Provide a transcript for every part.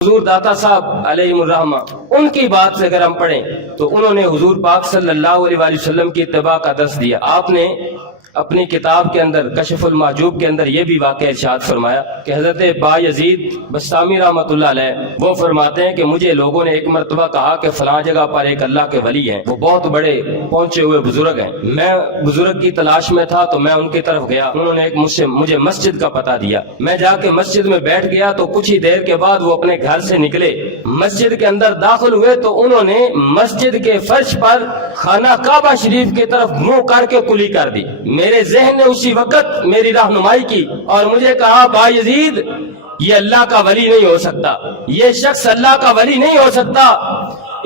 حضور داتا صاحب علیہ الرحمہ ان کی بات سے اگر ہم پڑھیں تو انہوں نے حضور پاک صلی اللہ علیہ وآلہ وسلم کی اتباع کا درس دیا۔ آپ نے اپنی کتاب کے اندر کشف المحجوب کے اندر یہ بھی واقعہ ارشاد فرمایا کہ حضرت بایزید بسطامی رحمۃ اللہ علیہ وہ فرماتے ہیں کہ مجھے لوگوں نے ایک مرتبہ کہا کہ فلاں جگہ پر ایک اللہ کے ولی ہیں، وہ بہت بڑے پہنچے ہوئے بزرگ ہیں۔ میں بزرگ کی تلاش میں تھا تو میں ان کی طرف گیا، انہوں نے ایک مجھے مسجد کا پتہ دیا۔ میں جا کے مسجد میں بیٹھ گیا تو کچھ ہی دیر کے بعد وہ اپنے گھر سے نکلے، مسجد کے اندر داخل ہوئے تو انہوں نے مسجد کے فرش پر خانہ کعبہ شریف کی طرف منہ کر کے کلی کر دی۔ میرے ذہن نے اسی وقت میری رہنمائی کی اور مجھے کہا بایزید یہ اللہ کا ولی نہیں ہو سکتا، یہ شخص اللہ کا ولی نہیں ہو سکتا،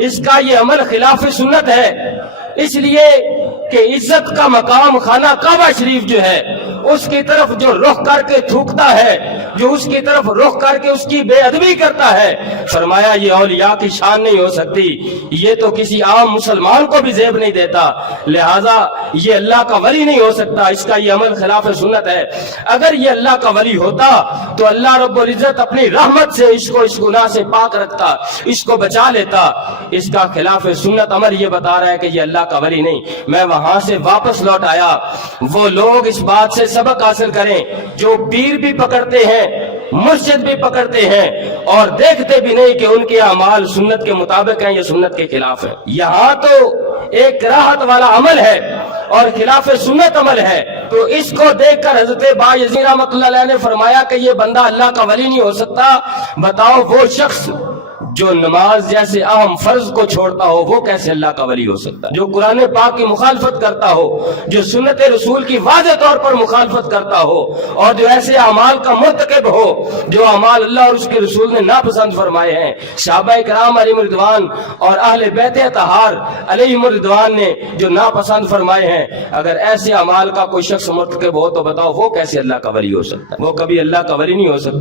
اس کا یہ عمل خلاف سنت ہے، اس لیے کہ عزت کا مقام خانہ کعبہ شریف جو ہے اس کی طرف جو رخ کر کے تھوکتا ہے، جو اس کی طرف رخ کر کے اس کی بے ادبی کرتا ہے، فرمایا یہ اولیاء کی شان نہیں ہو سکتی، یہ تو کسی عام مسلمان کو بھی زیب نہیں دیتا، لہذا یہ اللہ کا ولی نہیں ہو سکتا، اس کا یہ عمل خلاف سنت ہے۔ اگر یہ اللہ کا ولی ہوتا تو اللہ رب العزت اپنی رحمت سے اس کو اس گناہ سے پاک رکھتا، اس کو بچا لیتا، اس کا خلاف سنت عمل یہ بتا رہا ہے کہ یہ اللہ کا ولی نہیں۔ میں وہاں سے واپس لوٹ آیا، وہ لوگ اس بات سے سبق حاصل کریں جو پیر بھی پکڑتے ہیں، مسجد بھی پکڑتے ہیں اور دیکھتے بھی نہیں کہ ان کے اعمال سنت کے مطابق ہیں یا سنت کے خلاف ہیں۔ یہاں تو ایک راحت والا عمل ہے اور خلاف سنت عمل ہے، تو اس کو دیکھ کر حضرت بایزید رحمۃ اللہ علیہ نے فرمایا کہ یہ بندہ اللہ کا ولی نہیں ہو سکتا۔ بتاؤ وہ شخص جو نماز جیسے اہم فرض کو چھوڑتا ہو وہ کیسے اللہ کا ولی ہو سکتا ہے؟ جو قرآن پاک کی مخالفت کرتا ہو، جو سنت رسول کی واضح طور پر مخالفت کرتا ہو اور جو ایسے اعمال کا مرتکب ہو جو اعمال اللہ اور اس کے رسول نے ناپسند فرمائے ہیں، صحابہ کرام علیہم الرضوان اور اہل بیت اطہار علیہم الرضوان نے جو ناپسند فرمائے ہیں، اگر ایسے اعمال کا کوئی شخص مرتکب ہو تو بتاؤ وہ کیسے اللہ کا ولی ہو سکتا ہے؟ وہ کبھی اللہ کا ولی نہیں ہو سکتا۔